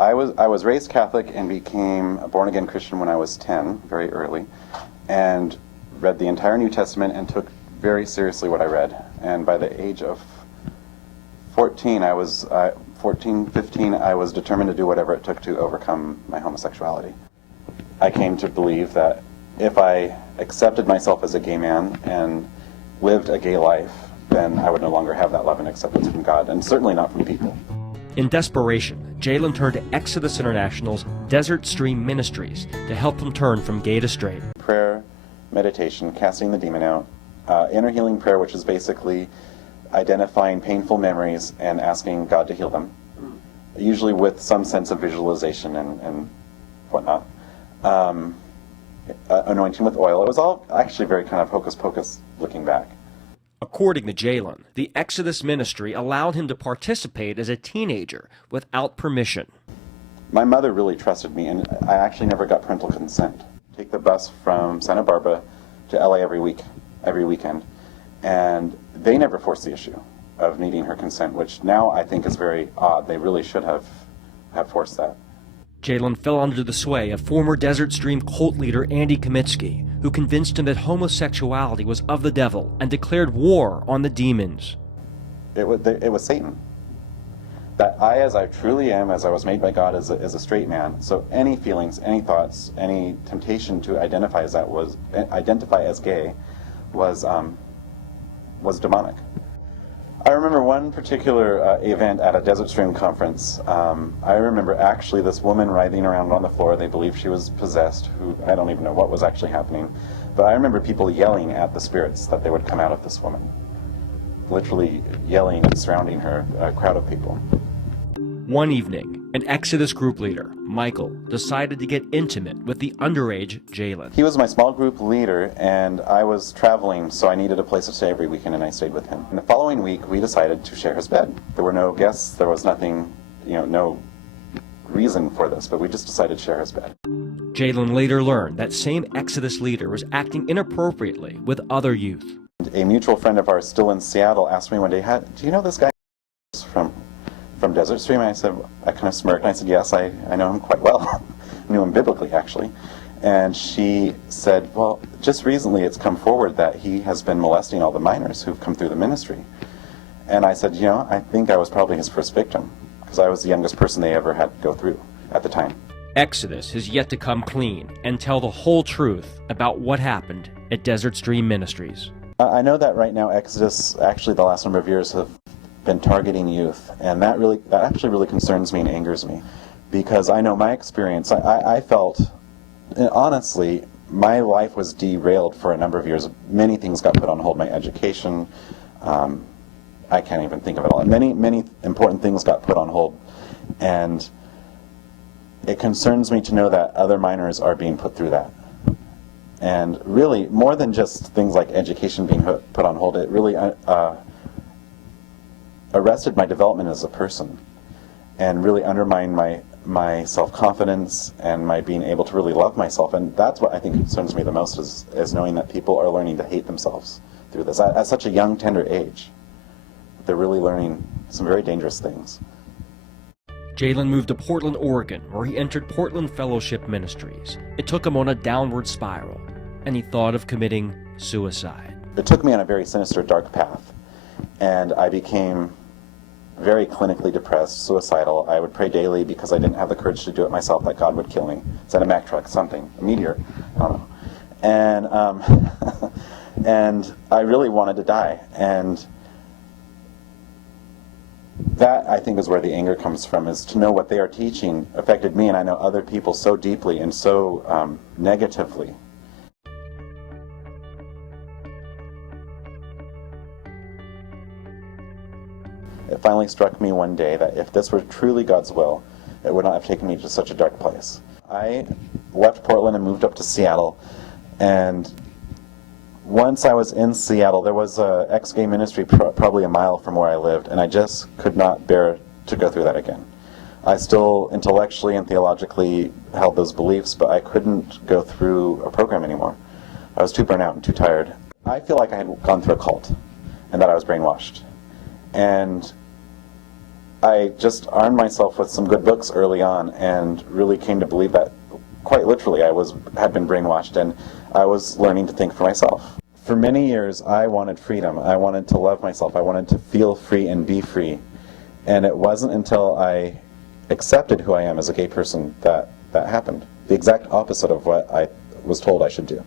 I was raised Catholic and became a born-again Christian when I was 10, very early, and read the entire New Testament and took very seriously what I read. And by the age of 15, I was determined to do whatever it took to overcome my homosexuality. I came to believe that if I accepted myself as a gay man and lived a gay life, then I would no longer have that love and acceptance from God, and certainly not from people. In desperation, Jaylen turned to Exodus International's Desert Stream Ministries to help them turn from gay to straight. Prayer, meditation, casting the demon out, inner healing prayer, which is basically identifying painful memories and asking God to heal them, usually with some sense of visualization and whatnot. Anointing with oil. It was all actually very kind of hocus pocus looking back. According to Jaylen, the Exodus ministry allowed him to participate as a teenager without permission. My mother really trusted me, and I actually never got parental consent. Take the bus from Santa Barbara to LA every weekend, and they never forced the issue of needing her consent, which now I think is very odd. They really should have forced that. Jaylen fell under the sway of former Desert Stream cult leader Andy Kamitsky, who convinced him that homosexuality was of the devil and declared war on the demons. It was Satan. That I, as I truly am, as I was made by God as a straight man, so any feelings, any thoughts, any temptation to identify as gay was demonic. I remember one particular event at a Desert Stream conference. I remember actually this woman writhing around on the floor. They believed she was possessed, who I don't even know what was actually happening. But I remember people yelling at the spirits that they would come out of this woman. Literally yelling and surrounding her, a crowd of people. One evening, an Exodus group leader, Michael, decided to get intimate with the underage Jaylen. He was my small group leader, and I was traveling, so I needed a place to stay every weekend, and I stayed with him. And the following week, we decided to share his bed. There were no guests, there was nothing, no reason for this, but we just decided to share his bed. Jaylen later learned that same Exodus leader was acting inappropriately with other youth. A mutual friend of ours still in Seattle asked me one day, do you know this guy from Desert Stream? I kind of smirked, and I said, yes, I know him quite well. I knew him biblically, actually. And she said, well, just recently it's come forward that he has been molesting all the minors who've come through the ministry. And I said, I think I was probably his first victim, because I was the youngest person they ever had to go through at the time. Exodus has yet to come clean and tell the whole truth about what happened at Desert Stream Ministries. I know that right now Exodus, actually the last number of years, have been targeting youth, and that actually really concerns me and angers me, because I know my experience. I felt, honestly, my life was derailed for a number of years. Many things got put on hold. My education, I can't even think of it all. Many important things got put on hold, and it concerns me to know that other minors are being put through that. And really, more than just things like education being put on hold, it really arrested my development as a person and really undermined my self-confidence and my being able to really love myself. And that's what I think concerns me the most, is knowing that people are learning to hate themselves through this at such a young, tender age. They're really learning some very dangerous things. Jaylen moved to Portland, Oregon, where he entered Portland Fellowship Ministries. It took him on a downward spiral, and he thought of committing suicide. It took me on a very sinister, dark path, and I became very clinically depressed, suicidal. I would pray daily because I didn't have the courage to do it myself, that God would kill me. Send a Mack truck, something, a meteor, I don't know. And, and I really wanted to die. And that, I think, is where the anger comes from, is to know what they are teaching affected me, and I know other people so deeply and so negatively. It finally struck me one day that if this were truly God's will, it would not have taken me to such a dark place. I left Portland and moved up to Seattle, and once I was in Seattle, there was a ex-gay ministry probably a mile from where I lived, and I just could not bear to go through that again. I still intellectually and theologically held those beliefs, but I couldn't go through a program anymore. I was too burnt out and too tired. I feel like I had gone through a cult, and that I was brainwashed. And I just armed myself with some good books early on and really came to believe that, quite literally, had been brainwashed, and I was learning to think for myself. For many years, I wanted freedom. I wanted to love myself. I wanted to feel free and be free. And it wasn't until I accepted who I am as a gay person that that happened. The exact opposite of what I was told I should do.